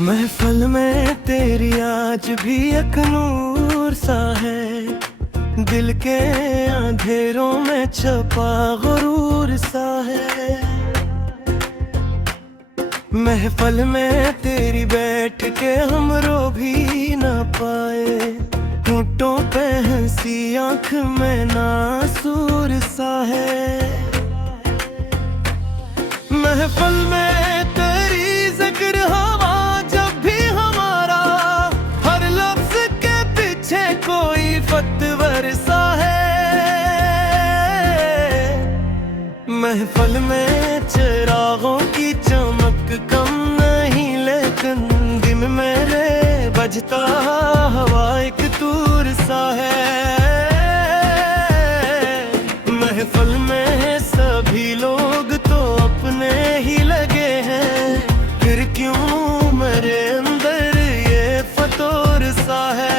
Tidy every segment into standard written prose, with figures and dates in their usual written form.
महफिल में तेरी आज भी एक नूर सा है, दिल के अंधेरों में छपा गुरूर सा है। महफिल में तेरी बैठ के हम रो भी ना पाए, होठों पे हंसी आँख में नासूर सा है। महफिल में तेरी जिक्र हवा जब भी हमारा, हर लफ्ज के पीछे कोई फतवर सा है। महफिल में चिरागों की चमक कम नहीं, लेकिन दिन मेरे बजता हवा एक तूर सा है। महफिल में सभी लोग तो अपने ही लगे हैं, फिर क्यों मेरे अंदर ये फतूर सा है।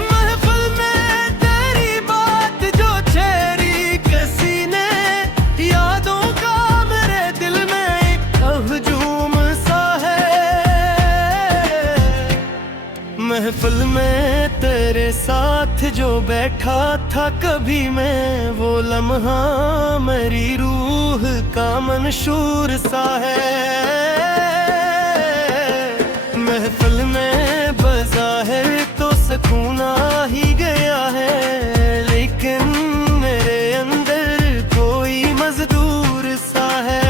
महफिल में तेरी बात जो छेड़ी किसी ने, यादों का मेरे दिल में एक हजूम सा है। महफिल में तेरे साथ जो बैठा था कभी मैं, वो लम्हा मेरी रूह का मंशूर सा है। महफिल में बज़ाहिर तो सुकून आ ही गया है, लेकिन मेरे अंदर कोई मजदूर सा है।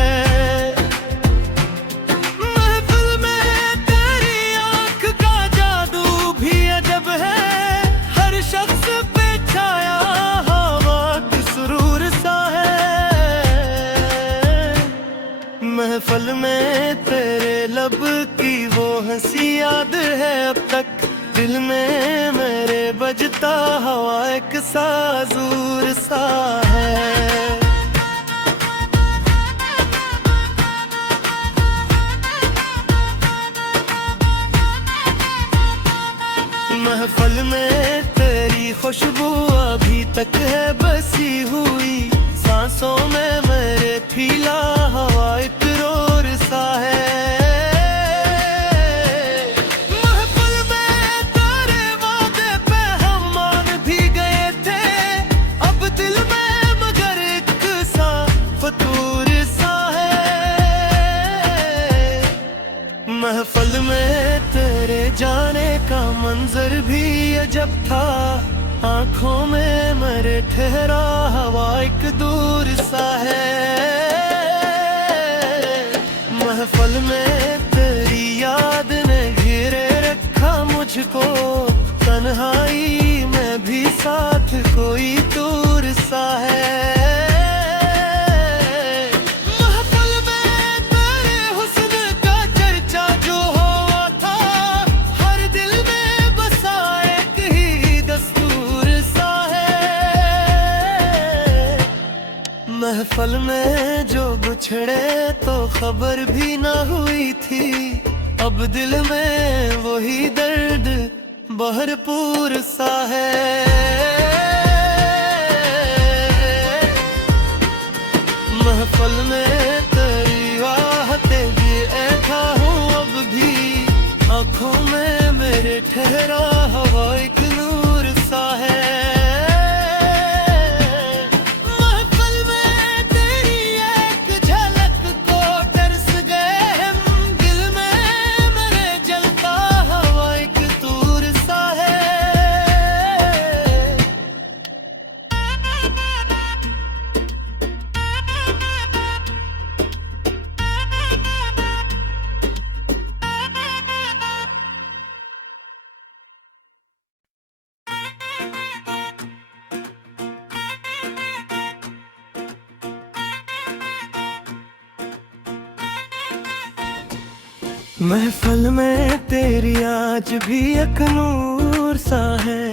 महफिल में तेरी आँख का जादू भी अजब है, हर शख्स पे छाया हवा की सुरूर सा है। महफिल में तेरे लब की वो हंसी याद है अब तक, दिल में मेरे बजता हवा एक साजूर सा है। महफिल में तेरी खुशबू अभी तक है बसी हुई, सांसों में मेरे फीला हवा एक रोर सा है। महफिल में तेरे वादे पे हम मान भी गए थे, अब दिल में मगर एक सा फतूर सा है। महफिल में तेरे जाने का मंजर भी अजब था, आंखों में मेरे ठहरा हवा एक दूर सा है। महफिल में तेरी याद ने घेरे रखा मुझको, तन्हाई में भी साथ कोई दूर सा है। महफिल में तेरे हुस्न का चर्चा जो हुआ था, हर दिल में बसा एक ही दस्तूर सा है। महफिल में जो बिछड़े तो खबर भी ना हुई थी, अब दिल में वही दर्द भरपूर सा है। महफिल में तेरी आहते भी ऐसा हूँ अब भी, आँखों में मेरे ठहरा हवा एक नूर सा है। महफिल में तेरी एक झलक को तरस गए हम, दिल में मेरे जलता हवा एक तूर सा है। महफिल में तेरी आज भी एक नूर सा है,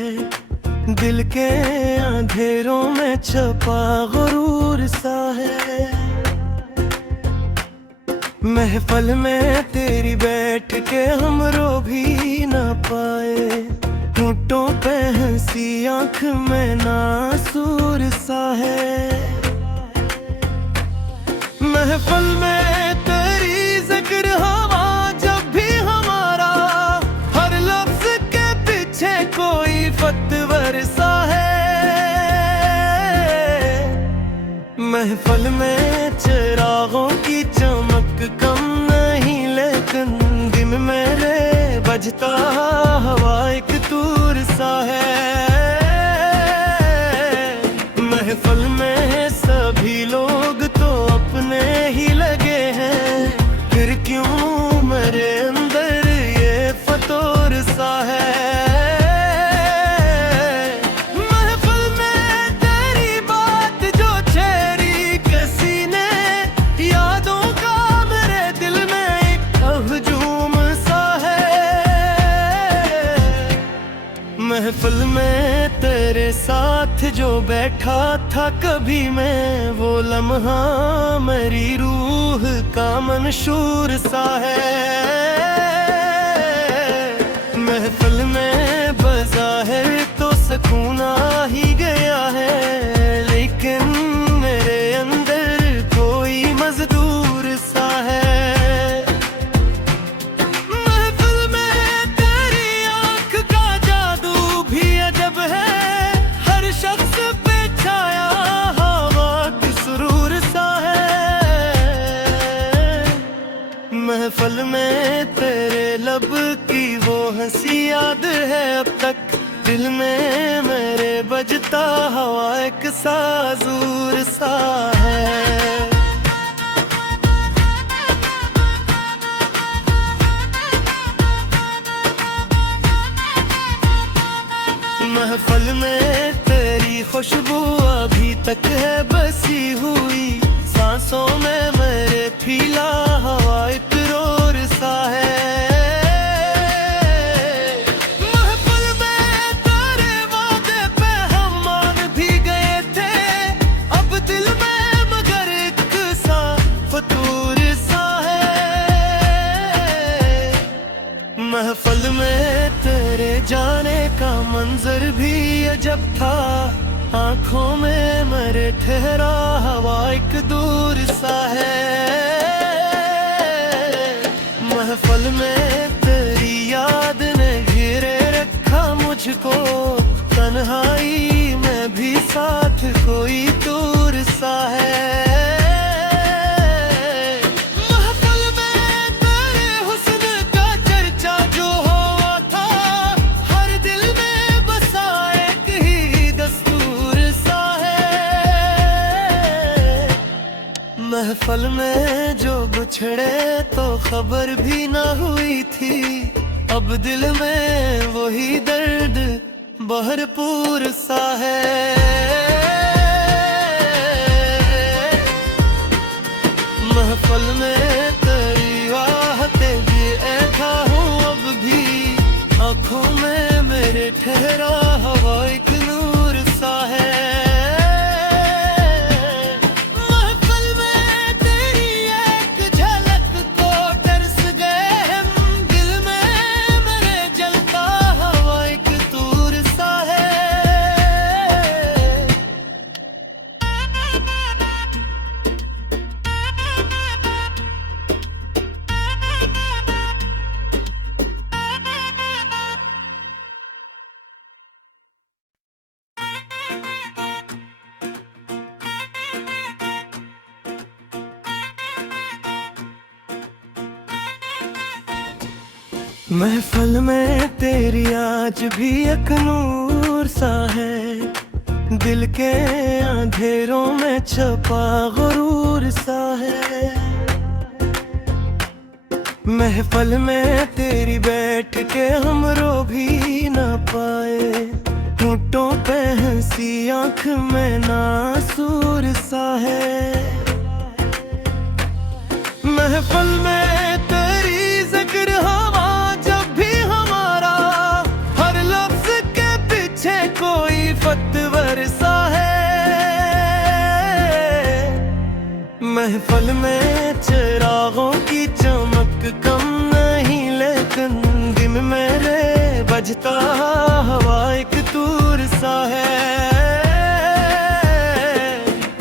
दिल के अंधेरों में छपा गुरूर सा है। महफिल में तेरी बैठ के हम रो भी ना पाए, होठों पे हंसी आँख में नासूर सा है। महफिल में तेरी जिक्र महफिल में चिरागों की चमक कम नहीं, लेकिन दिन मेरे बजता हवा एक दूर सा है। महफिल में सभी लोग तो अपने ही लगे हैं, फिर क्यों मेरे अंदर ये फतूर सा है। महफिल में तेरे साथ जो बैठा था कभी मैं, वो लम्हा मेरी रूह का मंशूर सा है। महफिल में बज़ाहिर तो सुकून आ ही गया है, लेकिन मेरे अंदर कोई मजदूर सा है। महफिल में तेरे लब की वो हंसी याद है अब तक, दिल में मेरे बजता हवा एक साजूर सा है। महफिल में तेरी खुशबू अभी तक है बसी हुई, सांसों में मेरे फीला हवा इतरोर सा है। महफिल में तेरे वादे पे हम मान भी गए थे, अब दिल में मगर एक सा फतूर सा है। महफिल में तेरे जाने का मंजर भी अजब था, आंखों में मेरे ठहरा हवा एक दूर सा है। महफिल में तेरी याद ने घेरे रखा मुझको, तन्हाई में भी साथ कोई दूर सा है। महफिल में तेरे हुस्न का चर्चा जो हुआ था, हर दिल में बसा एक ही दस्तूर सा है। महफिल में जो बिछड़े तो खबर भी ना हुई थी, अब दिल में वही दर्द भरपूर सा है। महफिल में तेरी आहतें भी ऐसा हूँ अब भी, आँखों में मेरे ठहरा हवा एक नूर सा है। महफिल में तेरी आज भी एक नूर सा है, दिल के अंधेरों में छपा गुरूर सा है। महफिल में तेरी बैठ के हम रो भी ना पाए, होठों पे हंसी आँख में नासूर सा है। महफिल में तेरी जिक्र हवा जब भी हमारा, हर लफ्ज के पीछे कोई फतवर सा है। महफिल में चिरागों की चमक कम नहीं, लेकिन दिन मेरे बजता हवा एक दूर सा है।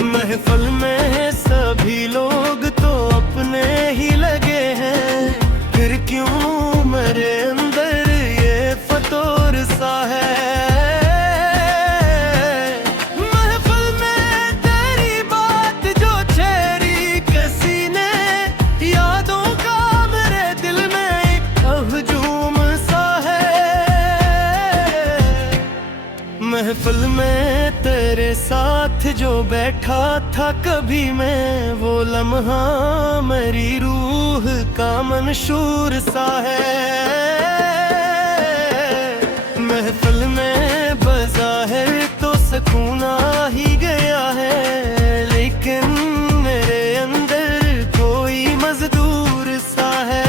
महफिल में सभी लोग तो अपने ही लगे हैं, फिर क्यों मेरे अंदर ये फतूर सा है। महफिल में तेरी बात महफिल में तेरे साथ जो बैठा था कभी मैं, वो लम्हा मेरी रूह का मंशूर सा है। महफिल में बज़ाहिर तो सुकून आ ही गया है, लेकिन मेरे अंदर कोई मजदूर सा है।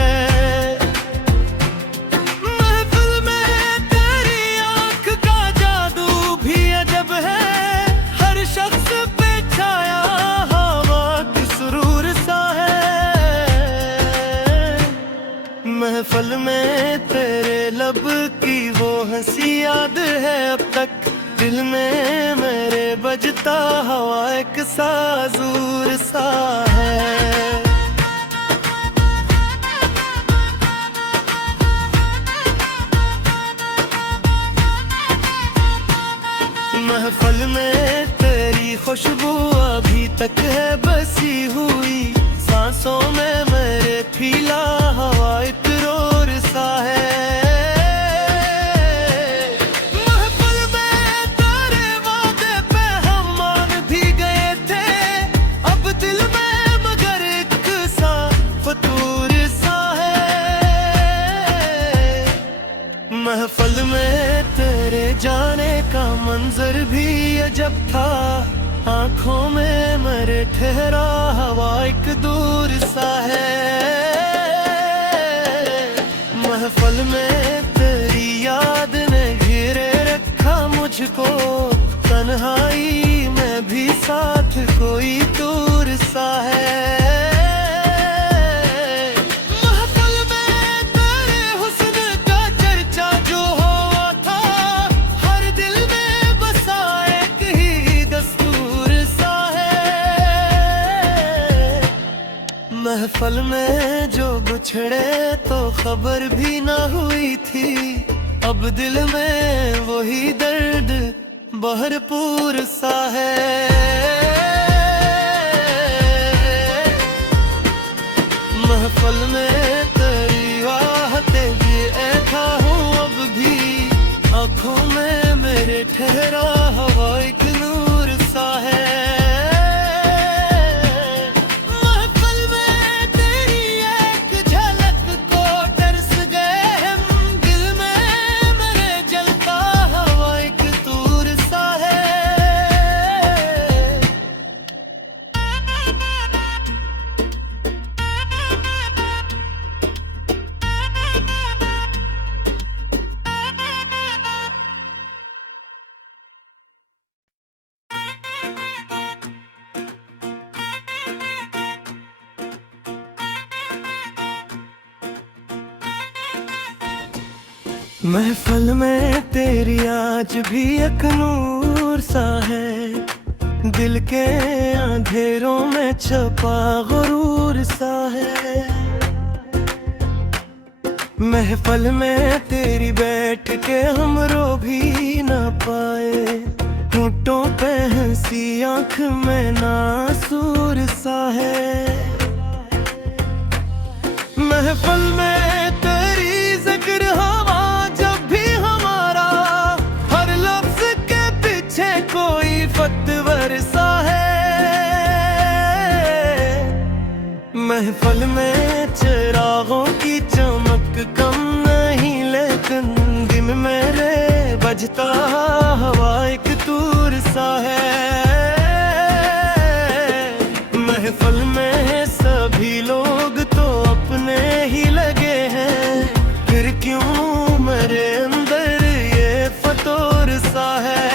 महफिल में तेरी आंख का जादू भी अजब है, हर शख्स पे छाया हवा की सुरूर सा है। महफिल में तेरे लब की वो हंसी याद है अब तक, दिल में मेरे बजता हवा एक साजूर सा है। महफिल में तेरी खुशबू अभी तक है बसी हुई, सांसों में मेरे फीला हवा एक रोर सा है। महफिल में तेरे जाने का मंजर भी अजब था, आंखों में मेरे ठहरा हवा एक दूर सा है। महफिल में तेरी याद ने घेरे रखा मुझको, तन्हाई में भी साथ कोई दूर सा है। महफिल में जो बिछड़े तो खबर भी ना हुई थी, अब दिल में वही दर्द भरपूर सा है। महफिल में तेरी आहतें भी ऐसा हूँ अब भी, आंखों में मेरे ठहरा हवा एक नूर सा है। महफिल में तेरी आज भी एक नूर सा है, दिल के अंधेरों में छपा गुरूर सा है। महफिल में तेरी बैठ के हम रो भी ना पाए, होठों पे हंसी आँख में नासूर सा है। महफिल में तेरी जिक्र हवा जब भी हमारा, हर लफ्ज के पीछे कोई फतवर सा है। महफिल में चिरागों की चमक कम नहीं, लेकिन दिन मेरे बजता हवा एक दूर सा है। महफिल में सभी लोग तो अपने ही लगे हैं, फिर क्यों मेरे अंदर ये फतूर सा है।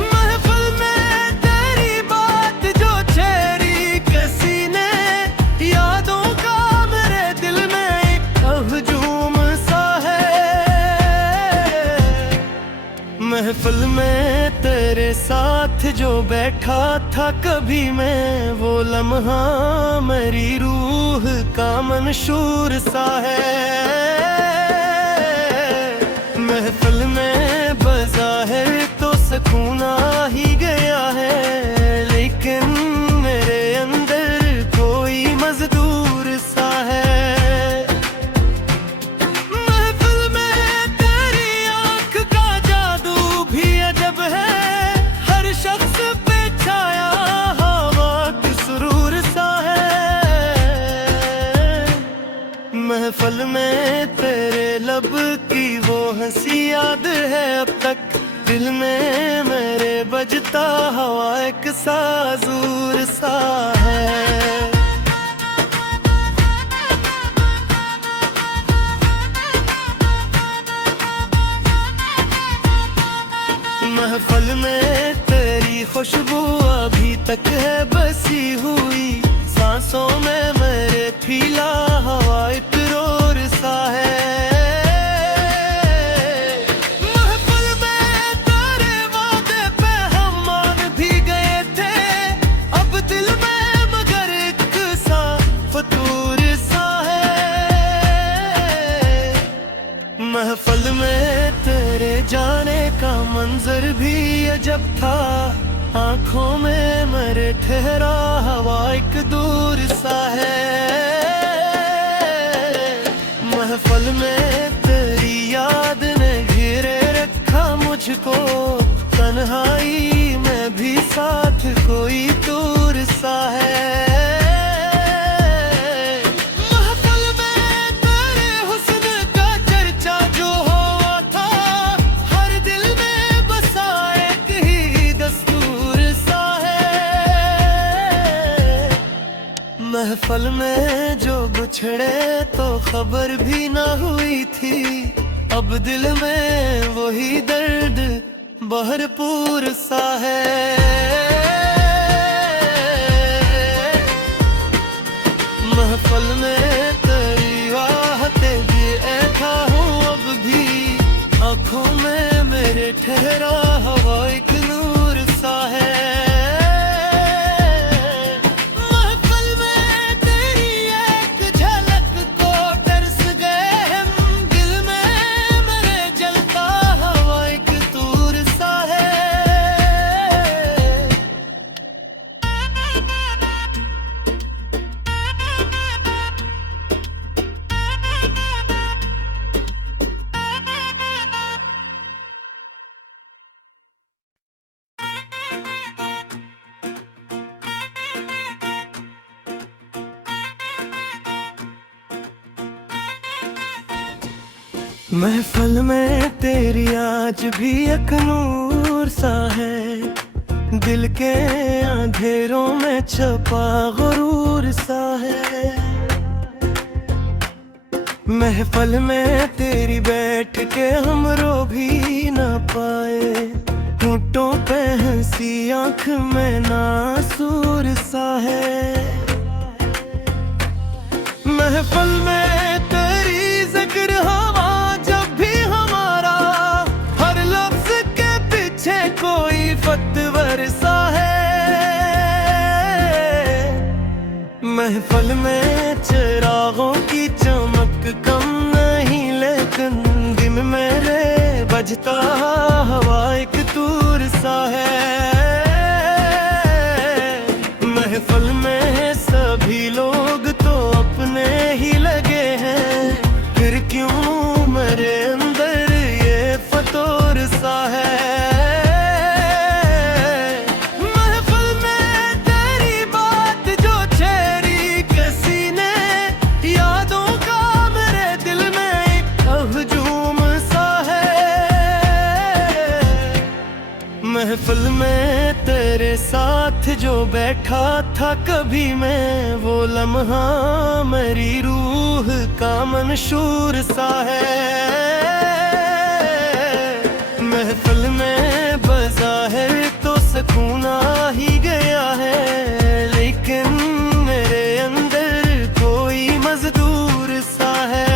महफिल में तेरी बात जो छेड़ी किसी ने, यादों का मेरे दिल में एक हजूम सा है। महफिल में तेरे साथ जो बैठा था कभी मैं, वो लम्हा मेरी रूह का मंशूर सा है। महफिल में बज़ाहिर तो सुकून आ ही गया है, लेकिन मेरे अंदर कोई मजदूर सा है। महफिल में तेरी आंख का लब की वो हंसी याद है अब तक दिल में मेरे बजता हवा एक साजूर सा है। महफल में तेरी खुशबू अभी तक है बसी हुई, सांसों में मेरे फीला हवा एक रोर सा है। महफल में तेरे वादे पे हम मान भी गए थे, अब दिल में मगर एक सा फतूर सा है। महफल में तेरे जाने का मंजर भी अजब था, आंखों में मेरे ठहरा हवा एक दूर सा है। महफल में तेरी याद ने घेरे रखा मुझको, तन्हाई में भी साथ कोई दूर सा है। महफल में जो बिछड़े तो खबर भी ना हुई थी, अब दिल में वही दर्द भरपूर सा है। महफल में तेरी आहते भी ऐसा हूँ अब भी, आंखों में मेरे ठहरा हवा एक नूर सा है। महफल में तेरी आज भी एक नूर सा है, दिल के अंधेरों में छपा गुरूर सा है। महफल में तेरी बैठ के हम रो भी ना पाए, होठों पे हंसी आँख में नासूर सा है। महफल में तेरी जिक्र हवा जब भी हमारा, हर लफ्ज के पीछे कोई फतवर सा है। महफल में चिरागों की चमक कम नहीं, लेकिन दिन मेरे बजता हवा एक दूर सा है। महफल में सभी लोग तो अपने ही लगे हैं, फिर क्यों मेरे अंदर ये फतूर सा है। महफल में तेरी बात जो छेड़ी किसी ने, यादों का मेरे दिल में एक हजूम सा है। महफल में तेरे साथ जो बैठा था कभी मैं, वो लम्हा मेरी रूह का मंशूर सा है। महफल में बज़ाहिर तो सुकून आ ही गया है, लेकिन मेरे अंदर कोई मजदूर सा है।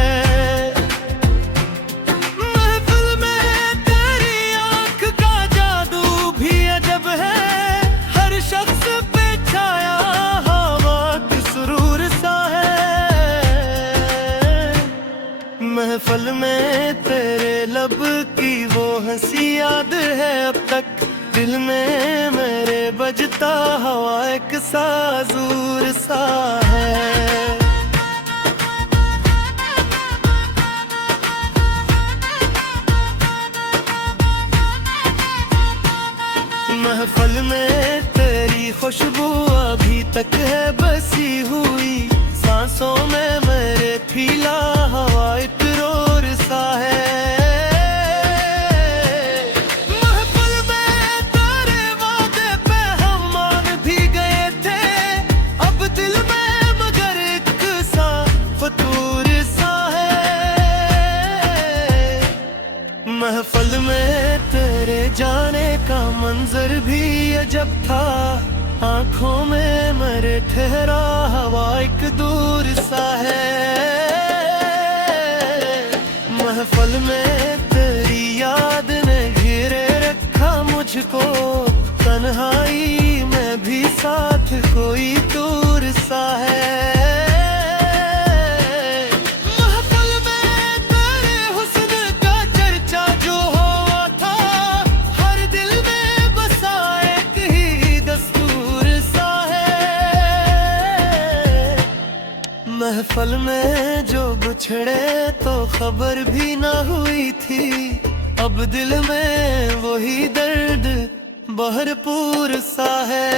महफल में तेरी आँख का जादू भी अजब है, हर शख्स पे छाया हवा की सुरूर सा है। महफल में तेरे लब की वो हंसी याद है अब तक दिल में मेरे बजता हवा एक साजूर सा है। महफल में तेरी खुशबू अभी तक है बसी हुई, सांसों में मेरे फीला हवा एक रोर सा है। महफिल में तेरे जाने का मंजर भी अजब था, आंखों में मेरे ठहरा हवा एक दूर सा है। महफिल में तेरी याद ने घेरे रखा मुझको, तन्हाई में भी साथ कोई दूर सा है। महफिल में तेरे हुस्न का चर्चा जो हुआ था, हर दिल में बसा एक ही दस्तूर सा है। महफिल में जो बिछड़े तो खबर भी ना हुई थी, अब दिल में वही दर्द भरपूर सा है।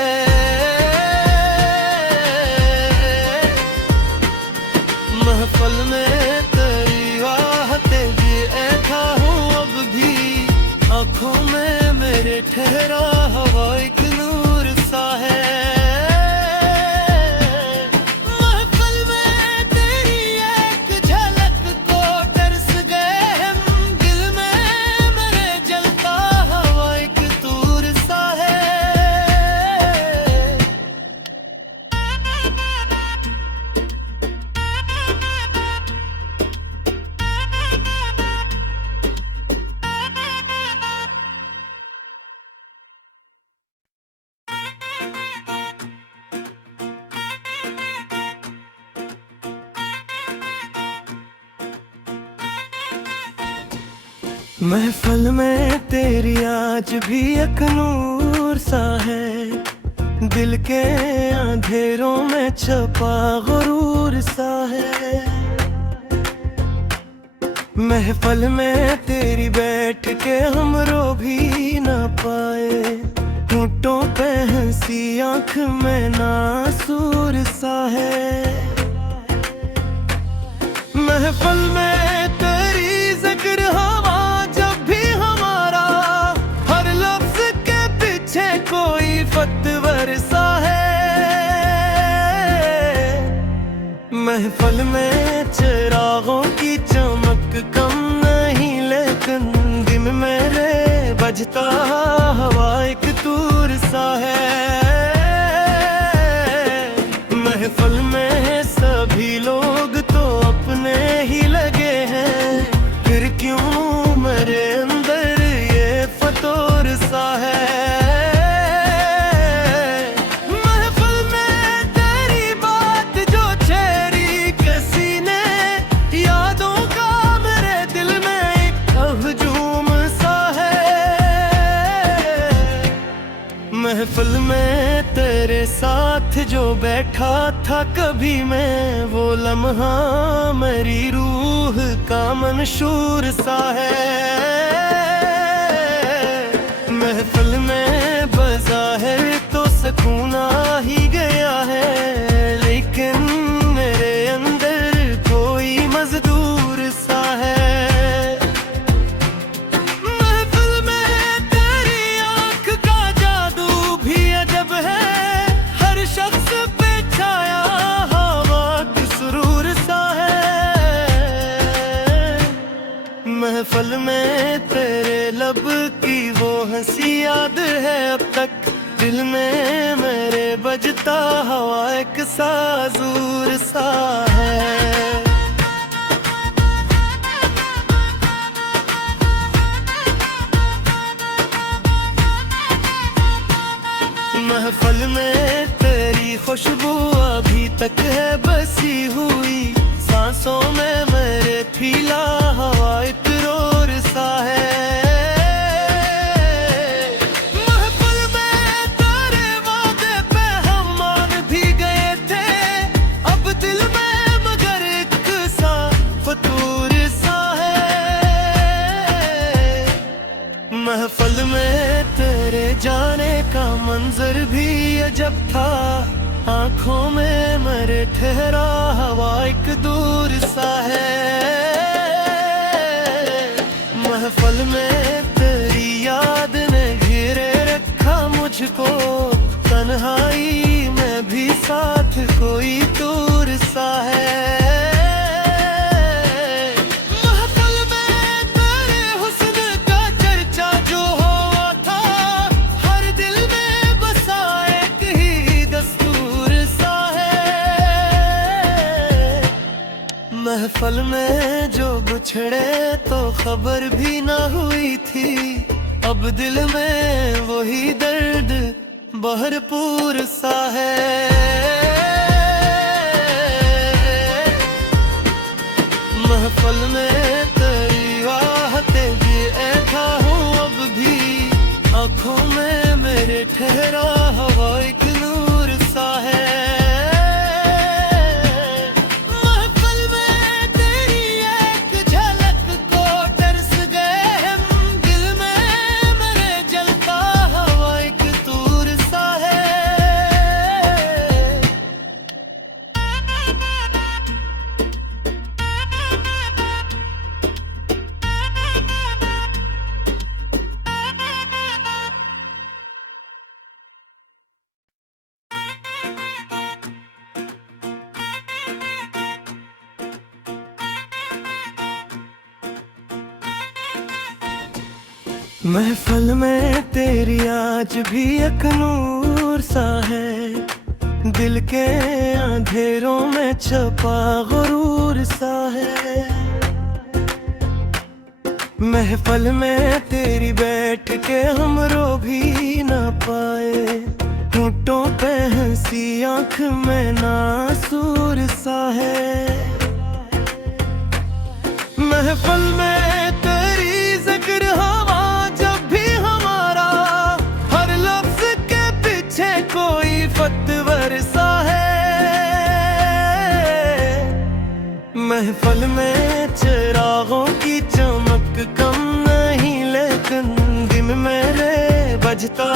महफिल में तेरी आहते भी ऐसा हूँ, अब भी आंखों में मेरे ठहरा हवा एक नूर सा है। महफिल में तेरी आज भी एक नूर सा है, दिल के अंधेरों में छपा गुरूर सा है। महफिल में तेरी बैठ के हम रो भी ना पाए, होठों पे हंसी आँख में नासूर सा है। महफिल में तेरी जिक्र हवा जब भी हमारा, हर लफ्ज के पीछे कोई फतवर सा है। महफिल में चिरागों की चमक कम नहीं, लेकिन दिन मेरे बजता हवा एक दूर सा है। महफिल में सभी लोग तो अपने ही लगे हैं, फिर क्यों मेरे अंदर ये फतूर सा है। महफिल में तेरी बात जो छेड़ी किसी ने, यादों का मेरे दिल में एक हजूम सा है। महफिल में तेरे साथ जो बैठा था कभी मैं, वो लम्हा मेरी रूह का मंशूर सा है। महफिल में बज़ाहिर तो सुकून आ ही गया है, लेकिन मेरे अंदर कोई मजदूर सा है। महफिल में तेरी आँख का जादू भी अजब है, हर शख्स पे छाया हवा की सुरूर सा है। महफिल में तेरे लब की वो हंसी याद है अब तक, दिल में मेरे बजता हवा एक साजूर सा है। महफिल में तेरी खुशबू अभी तक है बसी हुई, सांसों में मेरे फीला हवा एक रोर सा है। महफिल में तेरे वादे पे हम मान भी गए थे, अब दिल में मगर एक सा फतूर सा है। महफिल में तेरे जाने का मंजर भी अजब था, आंखों में मेरे ठहरा हवा एक दूर सा है। महफिल में तेरी याद ने घेरे रखा मुझको, तन्हाई में भी साथ कोई दूर सा है। महफिल में तेरे हुस्न तो खबर भी ना हुई थी। अब दिल में वही दर्द भरपूर सा है। महफल में तेरी आहतें भी ऐसा हूँ अब भी, आँखों में मेरे ठहरा हवा एक नूर सा है। महफल में तेरी एक झलक को तरस गए हम, दिल में मेरे जलता हवा एक तूर सा है। महफल में तेरी आज भी एक नूर सा है, दिल के अंधेरों में छपा गुरूर सा है। महफल में तेरी बैठ के हम रो भी ना पाए, होठों पे हंसी आँख में नासूर सा है। महफल में तेरी जिक्र हवा जब भी हमारा, हर लफ्ज के पीछे कोई फतवर सा है। महफल में चिरागों की चमक कम नहीं, लेकिन दिन मेरे बजता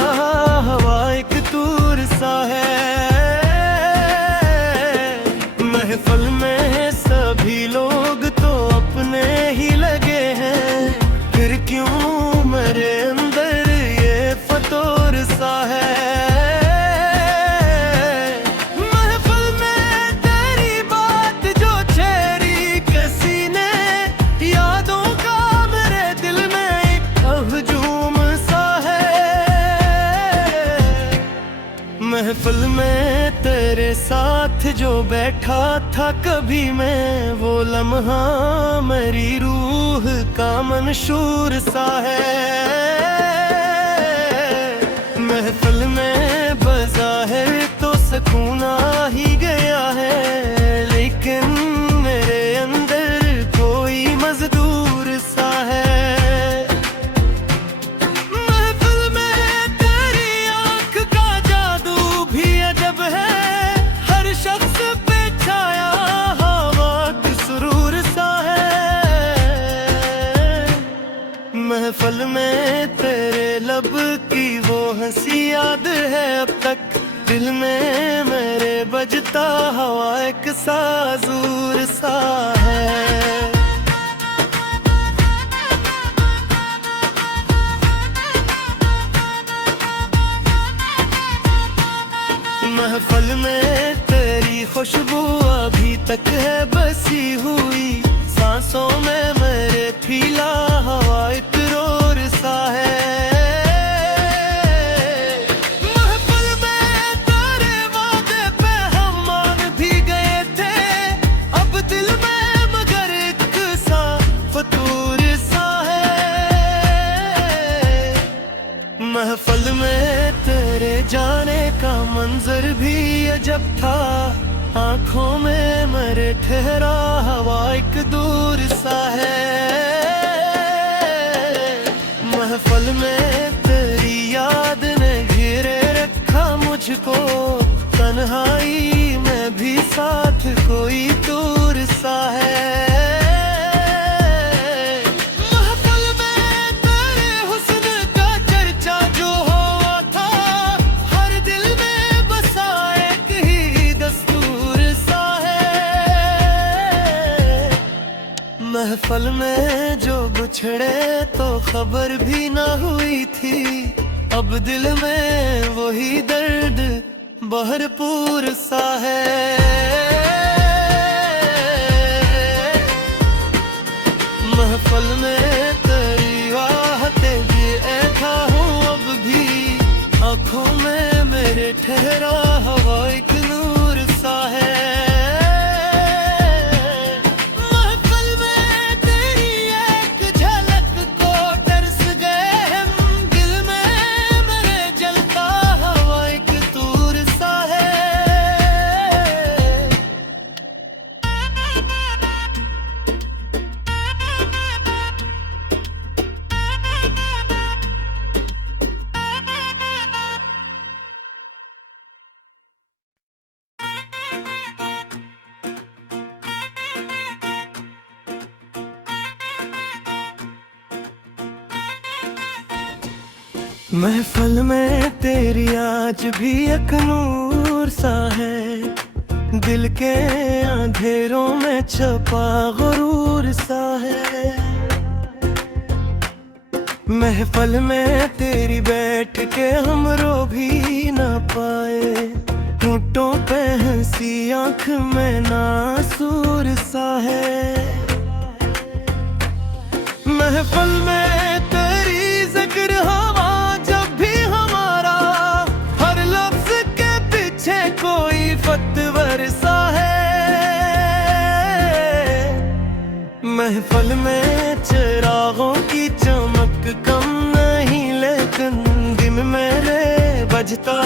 हवा एक तूर सा है। महफल में सभी लोग तो अपने ही लगे हैं, फिर क्यों मेरे अंदर ये फतूर सा है। महफल में तेरी बात जो छेड़ी किसी ने, यादों का मेरे दिल में एक हजूम सा है। महफल में तेरे साथ जो बैठा था कभी मैं, वो लम्हा मेरी रूह का मंशूर सा है। महफल में बज़ाहिर तो सुकून आ ही गया है, लेकिन मेरे अंदर कोई मजदूर सा है। महफल में तेरी आँख का जादू भी अजब है, हर शख्स पे छाया हवा की सुरूर सा है। महफल में तेरे लब की वो हंसी याद है अब तक, दिल में मेरे बजता हवा एक साजूर सा है। महफल में तेरी खुशबू अभी तक है बसी हुई, सांसों में मेरे फीला हवा एक रोर सा है। महफल में तेरे वादे पे हम मान भी गए थे, अब दिल में मगर एक सा फतूर सा है। महफल में तेरे जाने का मंजर भी अजब था, आँखों में मेरे ठहरा हवा एक दूर सा है। महफल में तेरी याद ने घेरे रखा मुझको, तन्हाई में भी साथ कोई दूर सा है। महफल में तेरे हुस्न का चर्चा जो हुआ था, हर दिल में बसा एक ही दस्तूर सा है। महफल में जो बिछड़े तो खबर भी ना हुई थी, अब दिल में वही दर्द भरपूर सा है। महफल में तेरी आहतें भी ऐसा हूँ अब भी, आँखों में मेरे ठहरा हवा एक नूर सा है। महफल में तेरी एक महफिल में तेरी आज भी एक नूर सा है, दिल के अंधेरों में छपा गुरूर सा है। महफिल में तेरी बैठ के हम रो भी ना पाए, होठों पे हंसी आँख में नासूर सा है। महफिल में तेरी जिक्र हवा जब भी हमारा, हर लफ्ज के पीछे कोई फतवर सा है। महफिल में चिरागों की चमक कम नहीं, लेकिन दिन मेरे बजता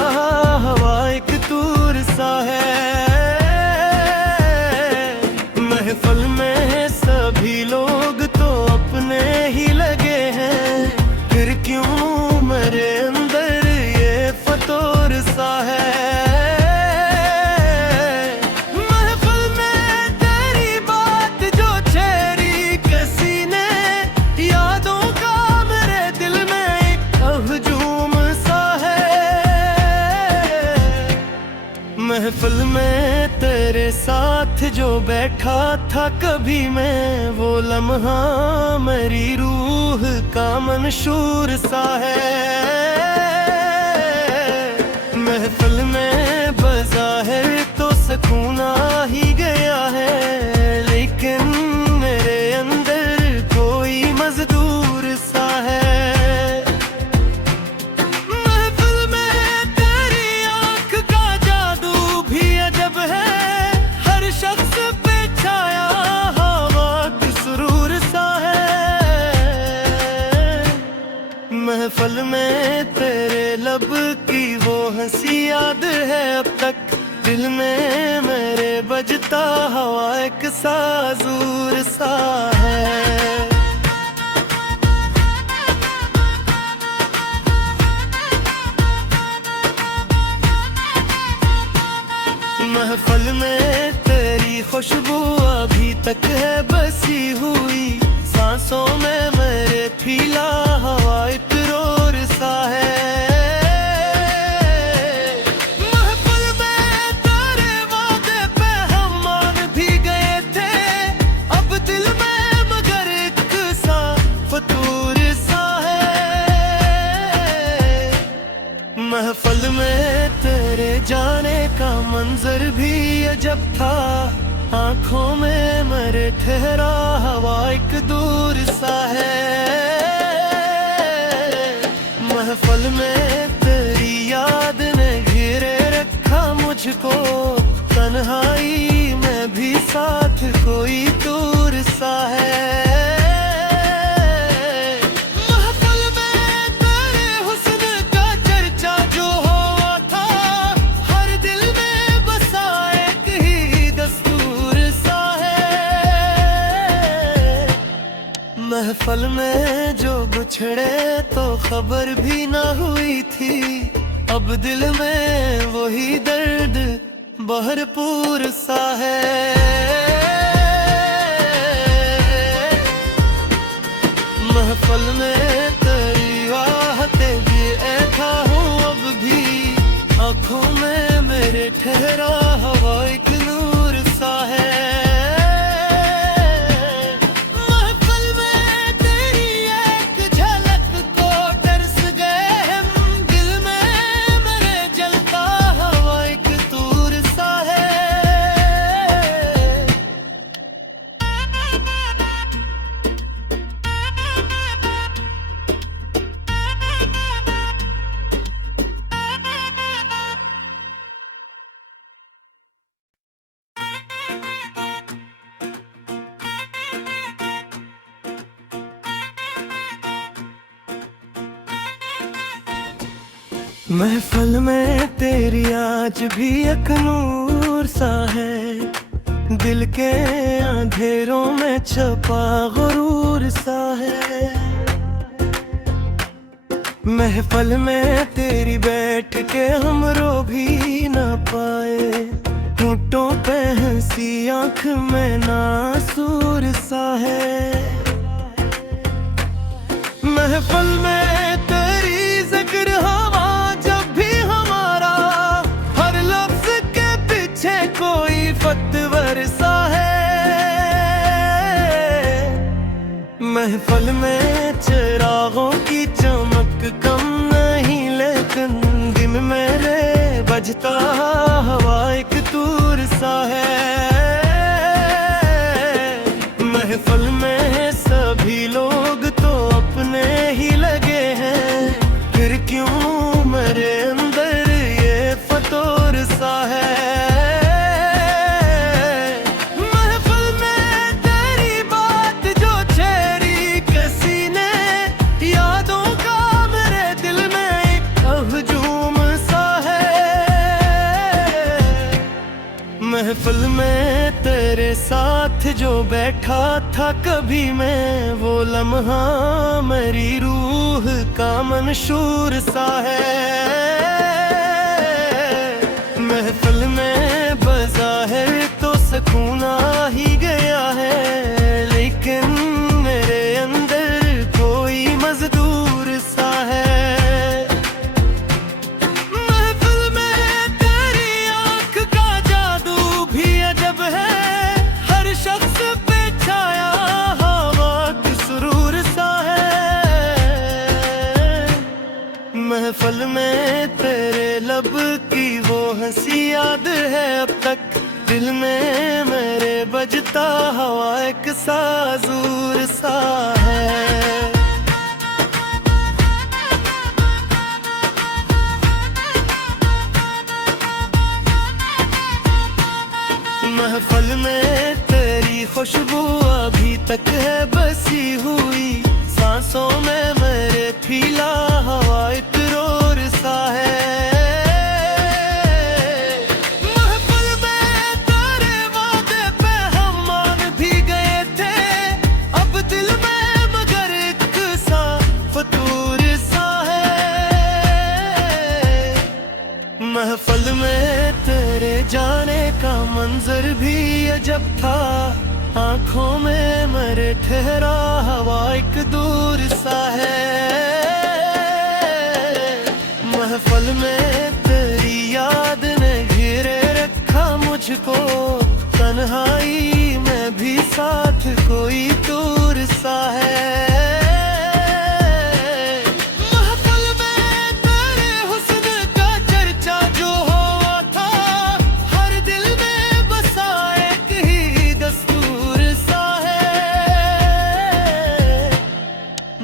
हवा एक तूर सा है। महफिल में सभी लोग तो अपने ही लगे हैं, फिर क्यों मेरे अंदर ये फतूर सा है। महफिल में तेरी बात जो छेड़ी किसी ने, यादों का मेरे दिल में एक हजूम सा है। महफिल में तेरे साथ जो बैठा था कभी मैं, वो लम्हा मेरी रूह का मंशूर सा है। महफिल में बज़ाहिर तो सुकून आ ही गया है, लेकिन मेरे अंदर कोई मजदूर सा है। महफिल में तेरी आँख का जादू भी अजब है, हर शख्स पे छाया हवा की सुरूर सा है। महफिल में तेरे लब की वो हंसी याद है अब तक, दिल में मेरे बजता हवा एक साजूर सा है। महफिल में तेरी खुशबू अभी तक है बसी हुई, सांसों में मेरे फीला हवा इतरोर सा है। महफिल में तेरे वादे पे हम मान भी गए थे, अब दिल में मगर एक सा फतूर सा है। महफिल में तेरे जाने का मंजर भी अजब था, आंखों में मेरे ठहरा हवा एक दूर सा है। महफिल में तेरी याद ने घेरे रखा मुझको, तन्हाई में भी साथ कोई दूर सा है। महफिल में तेरे हुस्न का चर्चा जो हुआ था, हर दिल में बसा एक ही दस्तूर सा है। महफिल में जो बिछड़े तो खबर भी ना हुई थी, अब दिल में वही दर्द भरपूर सा है। महफिल में तेरी आहते भी ऐसा हूँ अब भी, आँखों में मेरे ठहरा हवा एक नूर सा है। महफिल में तेरी एक झलक को तरस गए हम, दिल में मेरे जलता हवा एक तूर सा है। महफिल में तेरी आज भी एक नूर सा है, दिल के अंधेरों में छपा गुरूर सा है। महफिल में तेरी बैठ के हम रो भी ना पाए, होठों पे हंसी आँख में नासूर सा है। महफिल में तेरी जिक्र महफिल में चिरागों की चमक कम नहीं, लेकिन दिन मेरे बजता हवा एक दूर सा है। महफिल में सभी लोग तो अपने ही लगे हैं, फिर क्यों मेरे अंदर ये फतूर सा है। महफिल में तेरे साथ जो बैठा था कभी मैं, वो लम्हा मेरी रूह का मंशूर सा है। महफिल में बज़ाहिर तो सुकून आ ही गया है, लेकिन मेरे अंदर कोई मजदूर सा है। महफिल में तेरे लब की वो हंसी याद है अब तक, दिल में मेरे बजता हवा एक साजूर सा है। महफिल में तेरी खुशबू अभी तक है बसी हुई, सांसों में मेरे फीला हवा इतरोर सा है। महफिल में तेरे वादे पे हम मान भी गए थे, अब दिल में मगर एक सा फतूर सा है। महफिल में तेरे जाने का मंजर भी अजब था, आंखों में मेरे ठहरा हवा एक दूर सा है। महफिल में तेरी याद ने घेरे रखा मुझको, तन्हाई में भी साथ कोई दूर सा है।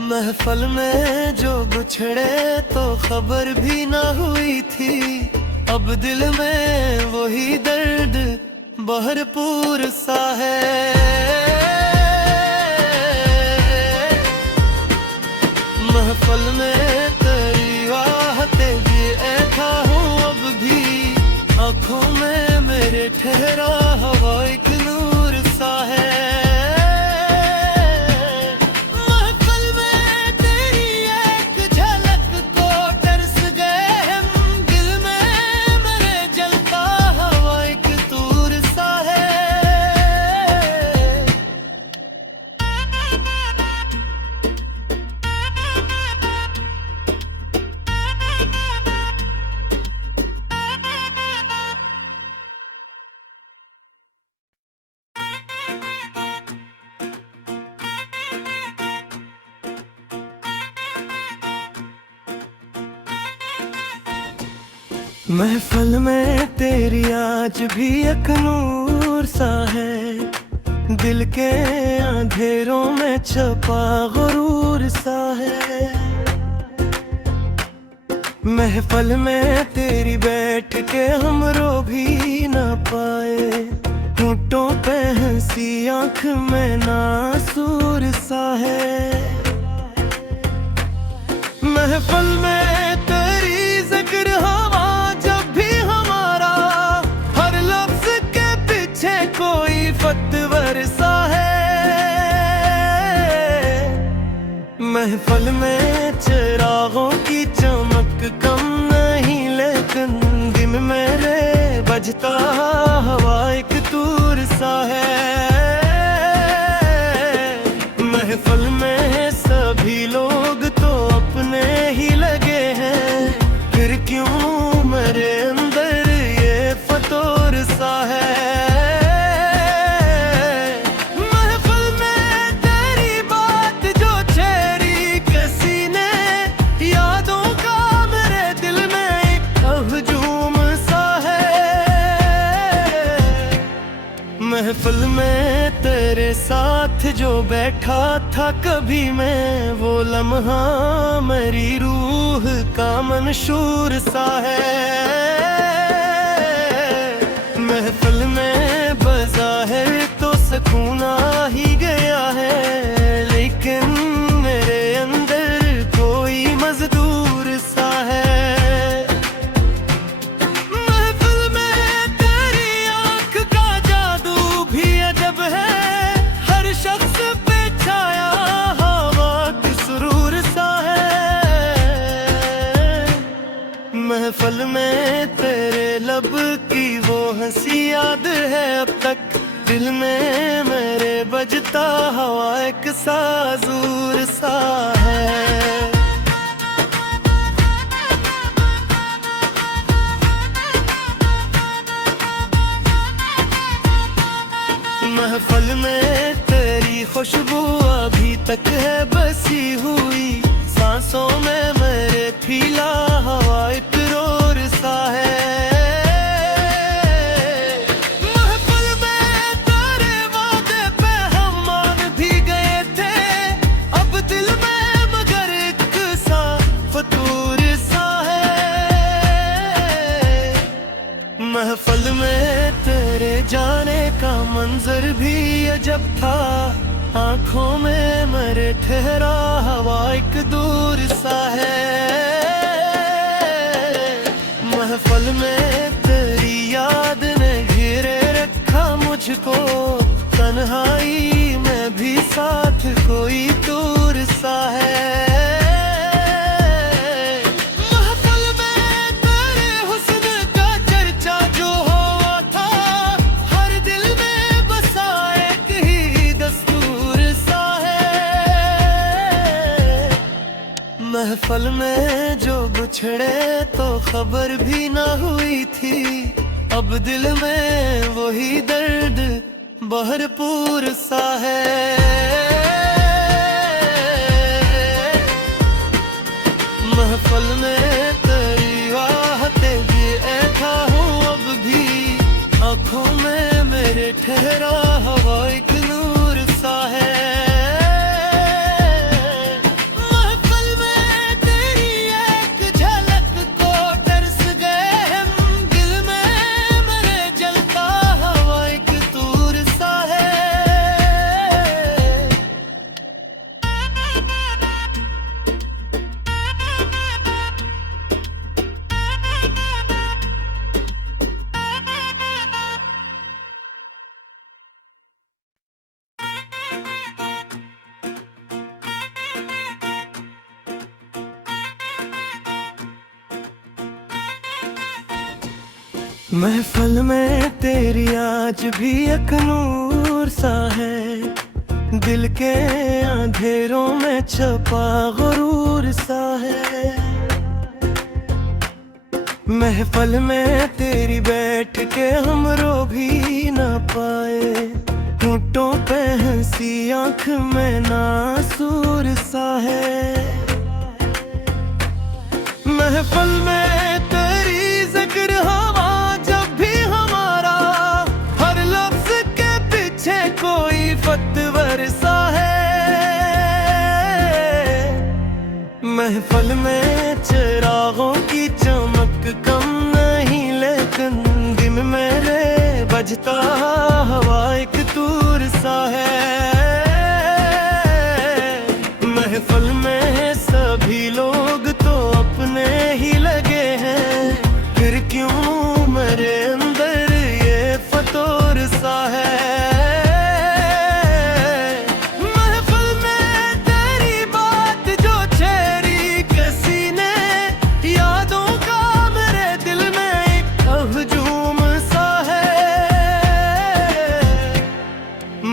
महफिल में जो बिछड़े तो खबर भी ना हुई थी, अब दिल में वही दर्द भरपूर सा है। महफिल में तेरी आहतें भी ऐसा हूँ अब भी, आँखों में मेरे ठहरा हवा एक नूर सा है। महफिल में तेरी आज भी एक नूर सा है, दिल के अंधेरों में छपा गुरूर सा है। महफिल में तेरी बैठ के हम रो भी ना पाए, होठों पे हंसी आँख में नासूर सा है। महफिल में तेरी जिक्र हवा जब भी हमारा, हर लफ्ज के पीछे कोई फतवर सा है। महफिल में चिरागों की चमक कम नहीं, लेकिन दिन मेरे बजता हवा एक दूर सा है। महफिल में सभी लोग तो अपने ही लगे हैं, फिर क्यों मेरे अंदर ये फतूर सा है। महफिल में तेरी बात जो बैठा था कभी मैं, वो लम्हा मेरी रूह का मंशूर सा है। महफिल में बज़ाहिर तो सुकून आ ही गया है, लेकिन मेरे अंदर कोई मजदूर सा है। महफिल में तेरी आँख का जादू भी अजब है, हर शख्स पे छाया हवा की सुरूर सा है। महफिल में तेरे लब की वो हंसी याद है अब तक, दिल में मेरे बजता हवा एक साजूर सा है। महफिल में तेरी खुशबू अभी तक है बसी हुई, सांसों में मेरे फीला हवा एक रोर सा है। महफिल में तेरे वादे पे हम मान भी गए थे, अब दिल में मगर एक सा फतूर सा है। महफिल में तेरे जाने का मंजर भी अजब था, आंखों में मेरे ठहरा हवा एक दूर सा है। महफिल में तेरी याद ने घेरे रखा मुझको, तन्हाई में भी साथ कोई दूर सा है। महफिल में तेरे हुस्न का चर्चा जो हुआ था, हर दिल में बसा एक ही दस्तूर सा है। महफिल में जो बिछड़े तो खबर भी ना हुई थी, अब दिल में वही दर्द भरपूर सा है। महफिल में तेरी आहतें भी ऐसा हूँ अब भी, आँखों में मेरे ठहरा हवा एक नूर सा है। महफिल में तेरी एक झलक को तरस गए हम, दिल में मेरे जलता हवा एक तूर सा है। महफिल में तेरी आज भी एक नूर सा है, दिल के अंधेरों में छपा गुरूर सा है। महफिल में तेरी बैठ के हम रो भी ना पाए, होठों पे हंसी आँख में नासूर सा है। महफिल में तेरी जिक्र हवा जब भी हमारा, हर लफ्ज के पीछे कोई फतवर सा है। महफिल में चिरागों की चमक कम नहीं, लेकिन दिन मेरे बजता हवा एक दूर सा है। महफिल में सभी लोग तो अपने ही लगे हैं, फिर क्यों मेरे अंदर ये फतूर सा है। महफिल में तेरी बात जो छेड़ी किसी ने, यादों का मेरे दिल में एक हजूम सा है।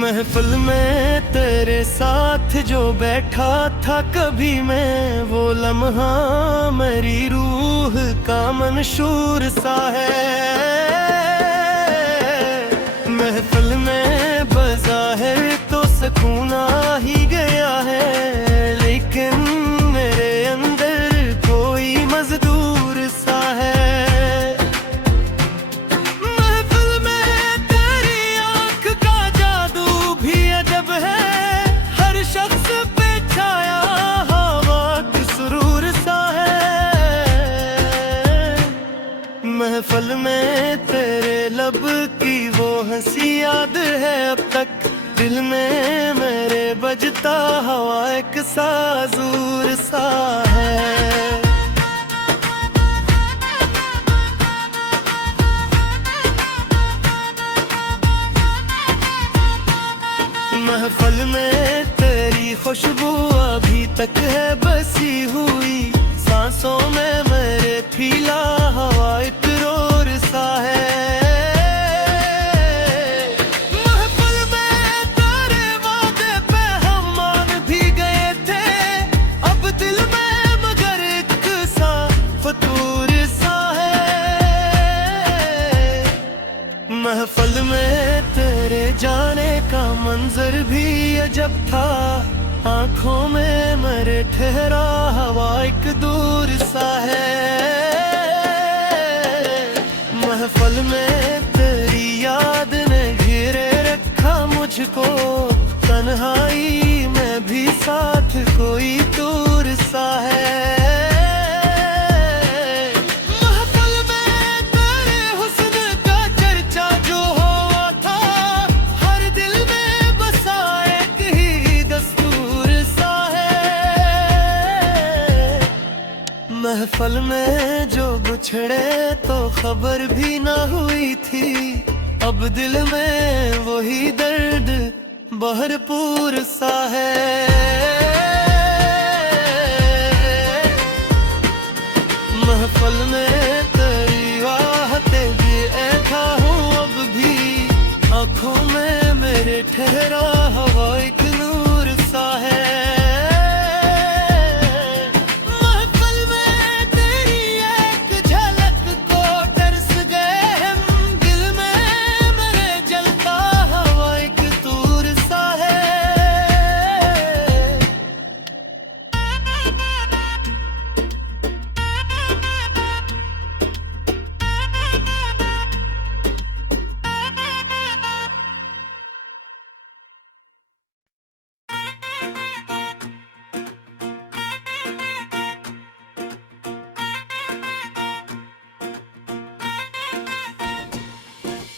महफिल में तेरे साथ जो बैठा था कभी मैं, वो लम्हा मेरी रूह का मंशूर सा है। महफिल में बज़ाहिर तो सुकून आ ही गया है, लेकिन मेरे अंदर कोई मजदूर सा है। महफिल में तेरी आँख का जादू भी अजब है, में मेरे बजता हवा एक साजूर सा है। महफल में तेरी खुशबू अभी तक है बसी हुई, सांसों में मेरे फीला हवा एक रोर सा है। महफल में तेरे वादे पे हम मान भी गए थे, अब दिल में मगर एक सा फतूर सा है। महफल में तेरे जाने का मंजर भी अजब था, आंखों में मेरे ठहरा हवा एक दूर सा है। महफल में तेरी याद ने घेरे रखा मुझको, तन्हाई में भी साथ कोई दूर सा है। महफल में जो बिछड़े तो खबर भी ना हुई थी, अब दिल में वही दर्द भरपूर सा है। महफल में तेरी आहते भी ऐसा हूँ, अब भी आंखों में मेरे ठहरा हवा एक नूर सा है।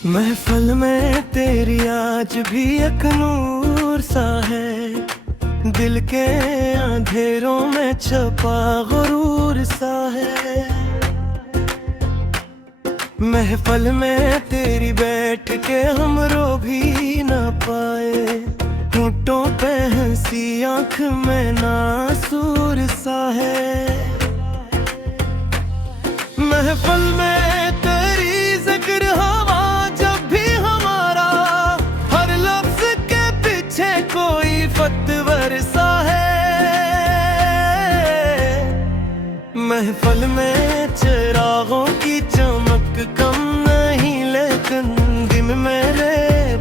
महफल में तेरी आज भी एक नूर सा है, दिल के अंधेरों में छपा गुरूर सा है। महफल में तेरी बैठ के हम रो भी ना पाए, होठों पे हंसी आँख में नासूर सा है। महफल में तेरी जिक्र हवा जब भी हमारा, हर लफ्ज के पीछे कोई फतवर सा है। महफल में चिरागों की चमक कम नहीं, लेकिन दिन मेरे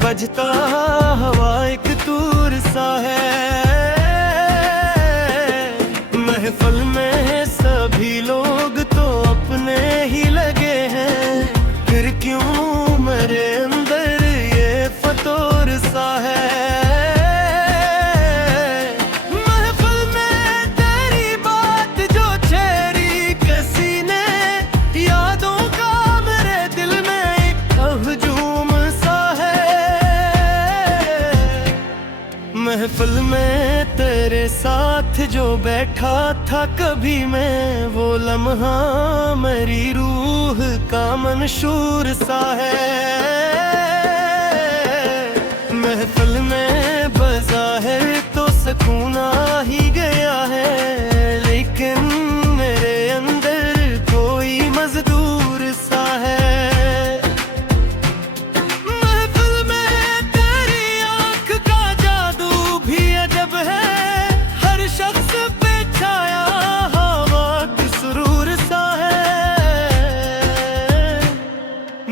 बजता हवा एक दूर सा है। महफल में सभी लोग तो अपने ही लगे हैं, फिर क्यों मेरे अंदर ये फतूर सा है। महफल में तेरी बात जो छेड़ी किसी ने, यादों का मेरे दिल में एक हजूम सा है। महफल में तेरे साथ जो बैठा था कभी मैं, वो लम्हा मेरी रूह का मंशूर सा है। महफल में बज़ाहिर तो सुकून आ ही गया है, लेकिन मेरे अंदर कोई मजदूर सा है। महफल में तेरी आँख का जादू भी अजब है, हर शख्स पे छाया हवा की सुरूर सा है।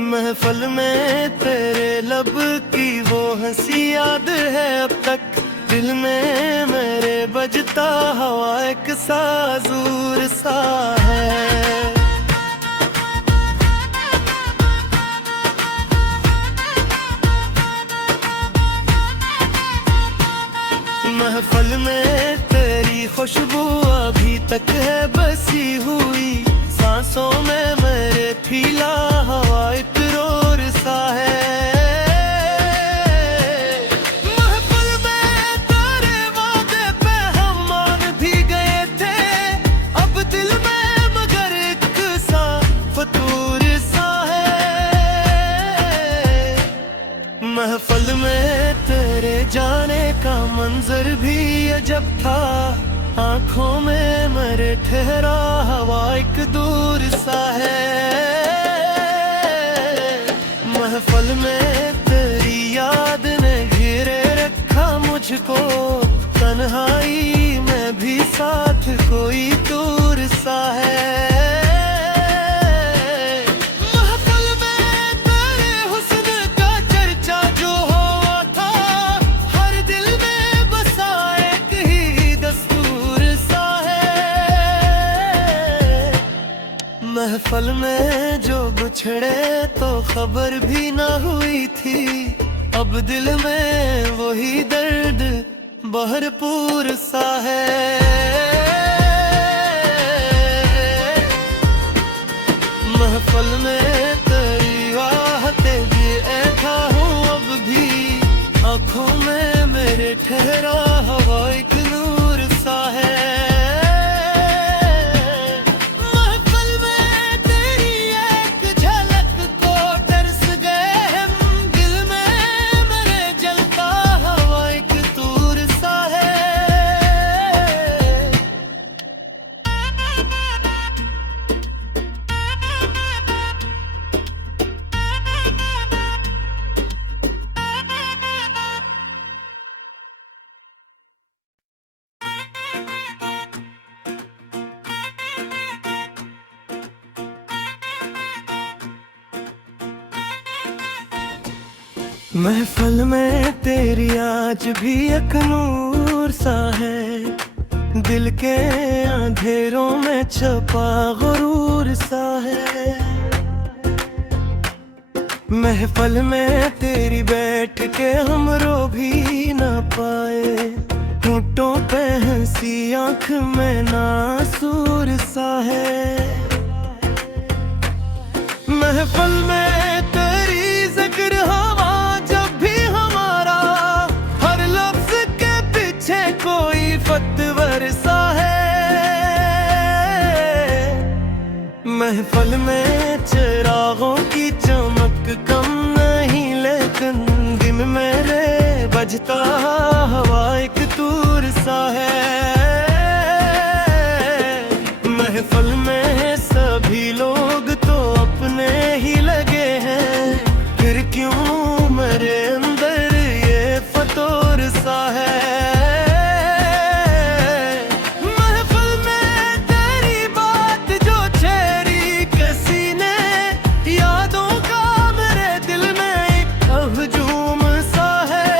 महफल में तेरे लब की वो हंसी याद है अब तक, दिल में मेरे बजता हवा एक साजूर सा है। महफल में तेरी खुशबू अभी तक है बसी हुई, सांसों में मेरे फीला हवा एक रोर सा है। महफल जब था, आंखों में मेरे ठहरा हवा एक दूर सा है। महफल में तेरी याद ने घेरे रखा मुझको, तन्हाई में भी साथ कोई दूर सा है। महफल में जो बिछड़े तो खबर भी ना हुई थी, अब दिल में वही दर्द भरपूर सा है। महफल में तेरी आहतें भी ऐसा हूँ, अब भी आंखों में मेरे ठहरा हवा एक नूर सा है। महफल में तेरी आज भी एक नूर सा है, दिल के अंधेरों में छपा गुरूर सा है। महफल में तेरी बैठ के हम रो भी ना पाए, होठों पे हंसी आँख में नासूर सा है। महफल में तेरी जिक्र हवा जब भी हमारा, हर लफ्ज के पीछे कोई फतवर सा है। महफल में चिरागों की चमक कम नहीं, लेकिन दिन मेरे बजता हवा एक दूर सा है। महफल में सभी लोग तो अपने ही लगे हैं, फिर क्यों मेरे अंदर ये फतूर सा है। महफल में तेरी बात जो छेड़ी किसी ने, यादों का मेरे दिल में एक हजूम सा है।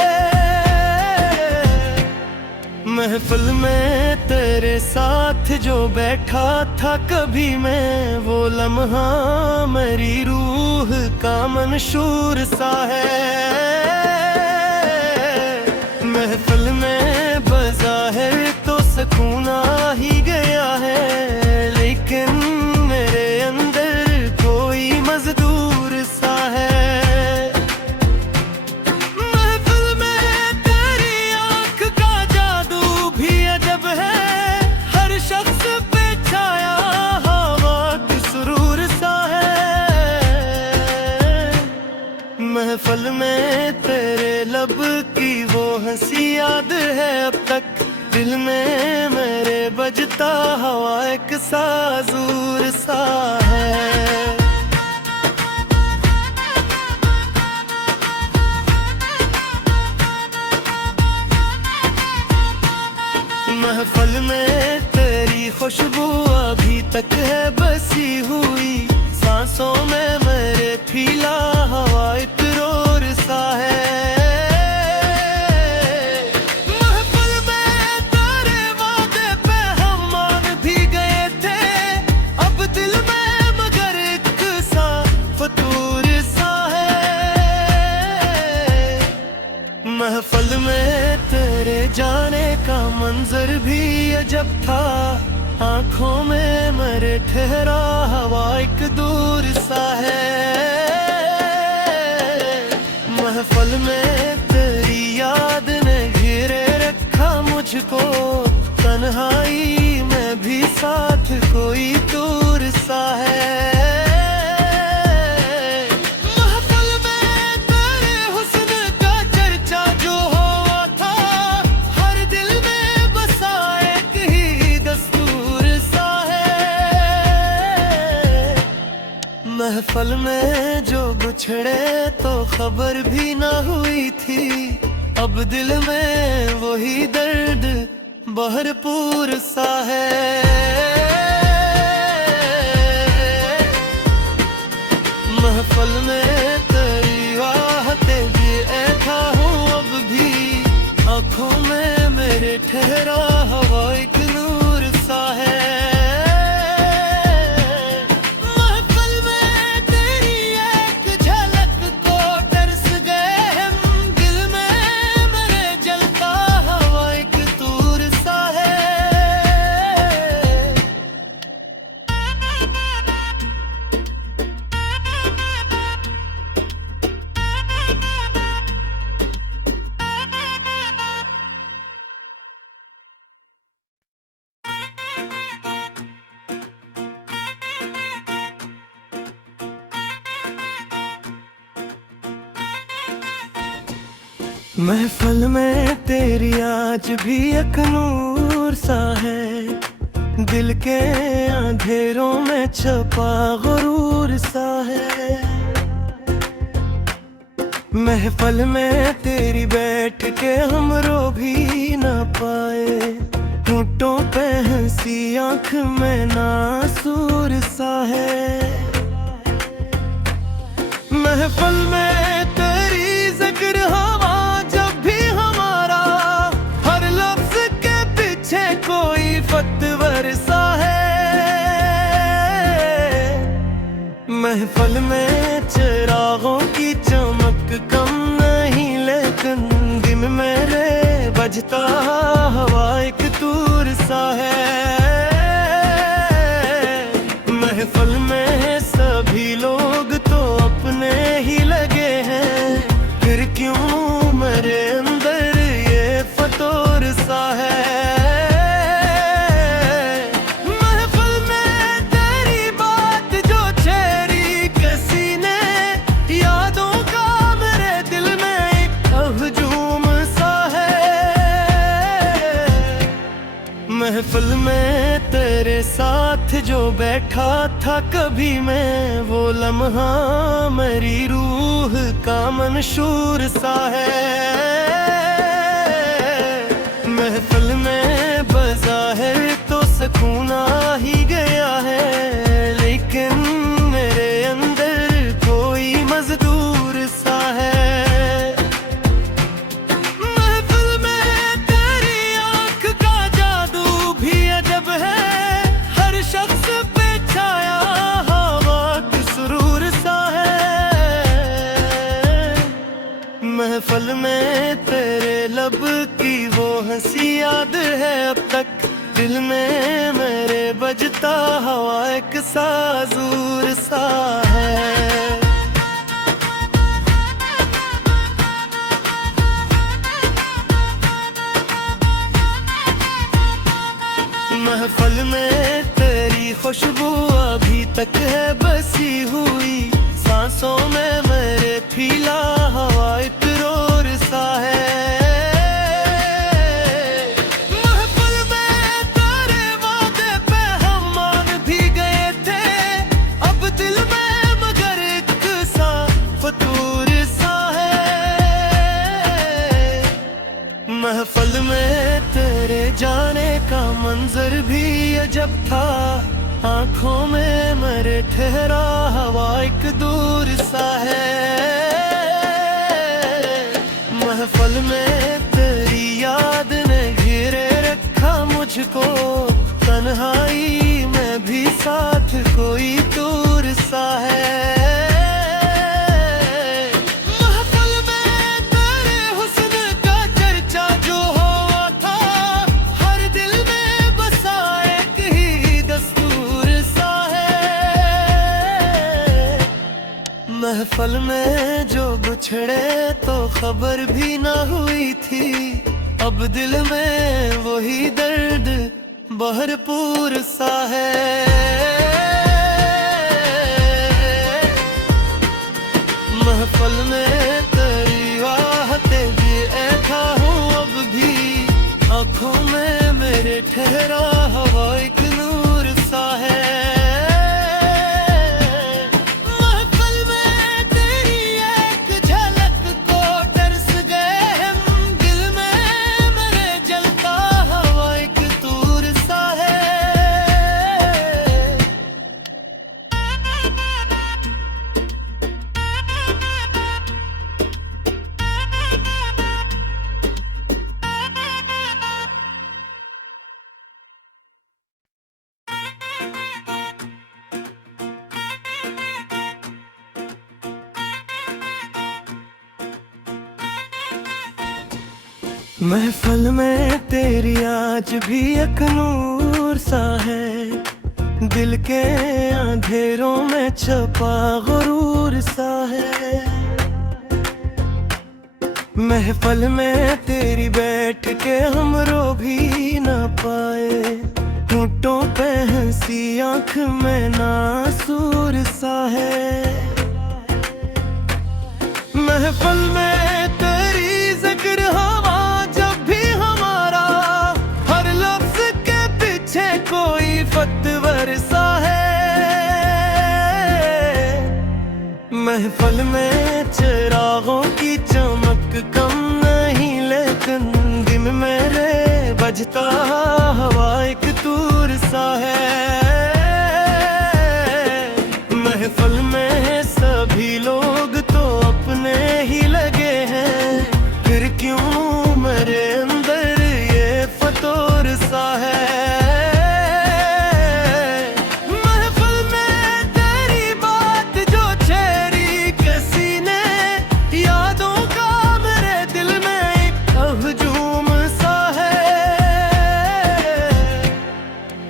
महफल में तेरे साथ जो बैठा था कभी मैं, वो लम्हा मेरी रूह का मंशूर सा है। महफल में बज़ाहिर तो सुकून आ ही गया है, लेकिन मेरे अंदर कोई मजदूर सा है। महफल में तेरी आँख का जादू भी अजब है, हर शख्स पे छाया हवा की सुरूर सा है। महफल में तेरे लब की वो हंसी याद है अब तक, दिल में मेरे बजता हवा एक साजूर सा है। महफल में तेरी खुशबू अभी तक है बसी हुई, सांसों में मेरे फीला हवा इतरोर सा है। महफल में तेरे वादे पे हम मान भी गए थे, अब दिल में मगर एक सा फतूर सा है। महफल में तेरे जाने का मंजर भी अजब था, आंखों में मेरे ठहरा हवा एक दूर सा है। महफल में तेरी याद ने घेरे रखा मुझको, तन्हाई में भी साथ कोई दूर सा है। महफल में तेरे हुस्न का चर्चा जो हुआ था, हर दिल में बसा महफल में जो बिछड़े तो खबर भी ना हुई थी, अब दिल में वही दर्द भरपूर सा है। महफल में तेरी आहतें भी ऐसा हूँ, अब भी आंखों में मेरे ठहरा हवा एक नूर सा है। महफल में तेरी एक झलक को तरस गए हम, दिल में मेरे जलता हवा एक तूर सा है। महफल में तेरी आज भी एक नूर सा है, दिल के अंधेरों में छपा गुरूर सा है। महफल में तेरी बैठ के हम रो भी ना पाए, होठों पे हंसी आंख में नासूर सा है। महफल में तेरी जिक्र हवा जब भी हमारा, हर लफ्ज के पीछे कोई फतवर सा है। महफल में चिरागों की चमक कम नहीं, लेकिन दिन मेरे बजता हवा एक तूर सा है। महफल में सभी लोग तो अपने ही लगे हैं, फिर क्यों मेरे अंदर ये फतोर सा है। महफल में तेरी बात जो छेड़ी किसी ने, यादों का मेरे दिल में एक हजूम सा है। महफल में तेरे साथ जो बैठा था कभी मैं, वो लम्हा मेरी रूह का मंशूर सा है। महफल में बज़ाहिर तो सुकून आ ही गया है, लेकिन मेरे अंदर कोई मजदूर सा है। महफल में तेरी आंख का जादू भी अजब है, हर शख्स पे छाया हवा की सुरूर सा है। महफल में तेरे लब की वो हंसी याद है अब तक, दिल में मेरे बजता हवा एक साजूर सा है। महफल में तेरी खुशबू अभी तक है बसी हुई, सांसों में मेरे फीला हवा एक रोर सा है। महफल में तेरे वादे पे हम मान भी गए थे, अब दिल में मगर एक सा फतूर सा है। महफल में तेरे जाने का मंजर भी अजब था, आंखों में मेरे ठहरा हवा एक दूर सा है। महफल में तेरी याद ने घेरे रखा मुझको, तन्हाई में भी साथ कोई दूर सा है। महफल में तेरे हुस्न का चर्चा जो हुआ था, हर दिल में बसा एक ही दस्तूर सा है। महफल में जो बिछड़े तो खबर भी ना हुई थी, अब दिल में वही दर्द भरपूर सा है। महफल में तेरी आहतें भी ऐसा हूँ, अब भी आंखों में मेरे ठहरा हवा एक नूर सा है। महफिल में तेरी आज भी एक नूर सा है, दिल के अंधेरों में छुपा गुरूर सा है। महफिल में तेरी बैठ के हम रो भी ना पाए, होठों पे हंसी आँख में नासूर सा है। महफिल में तेरी जिक्र हवा जब भी हमारा, हर लफ्ज के पीछे कोई फतवर सा है। महफिल में चिरागों की चमक कम नहीं, लेकिन दिन मेरे बजता हवा एक तूर सा है। महफिल में सभी लोग तो अपने ही लगे हैं, फिर क्यों मेरे अंदर ये फतूर सा है। महफिल में तेरी बात जो छेड़ी किसी ने, यादों का मेरे दिल में एक हजूम सा है।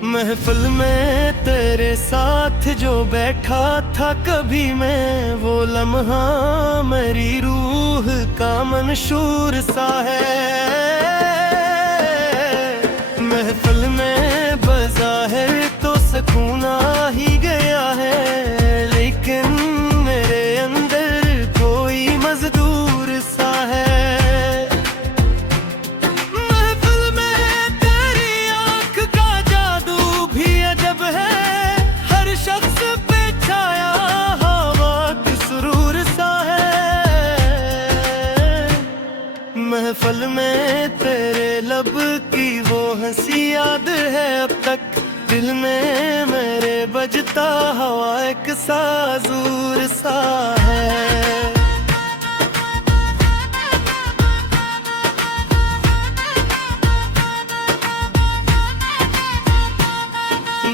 महफिल में तेरे साथ जो बैठा था कभी मैं, वो लम्हा मेरी रूह का मंशूर सा है। महफिल में बज़ाहिर तो सुकून आ ही गया है, लेकिन मेरे अंदर कोई मजदूर सा है। महफिल में तेरी आँख का जादू भी अजब है, हर शख्स पे छाया हवा की सुरूर सा है। महफिल में तेरे लब की वो हंसी याद है अब तक, दिल में मेरे बजता हवा एक साजूर सा है।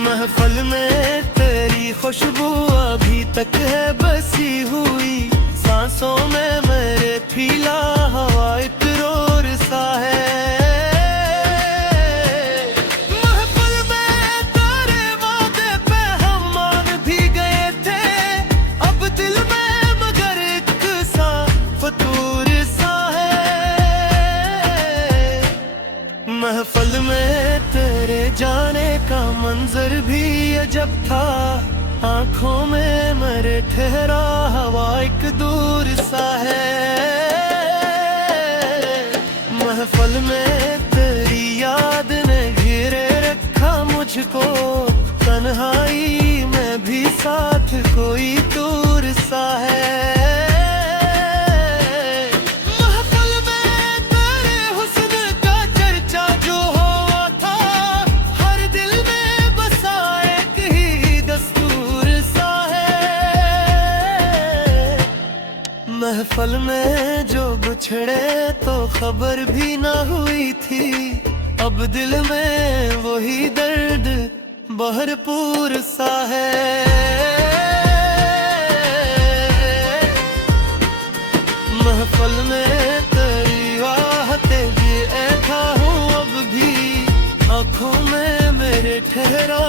महफिल में तेरी खुशबू अभी तक है बसी हुई, सांसों में मेरे फीला हवा इतरोर सा है। महफिल में तेरे वादे पे हम मान भी गए थे, अब दिल में मगर एक सा फतूर सा है। महफिल में तेरे जाने का मंजर भी अजब था, आंखों में मेरे ठहरा हवा एक दूर सा है। महफिल में तेरी याद ने घेरे रखा मुझको, तन्हाई में भी साथ कोई दूर सा है। महफिल में तेरे हुस्न का चर्चा जो हुआ था, हर दिल में बसा एक ही दस्तूर सा है। महफिल में जो बिछड़े तो खबर भी ना हुई थी, अब दिल में वही दर्द भरपूर सा है। महफिल में तेरी आहतें भी ऐसा हूँ अब भी, आँखों में मेरे ठहरा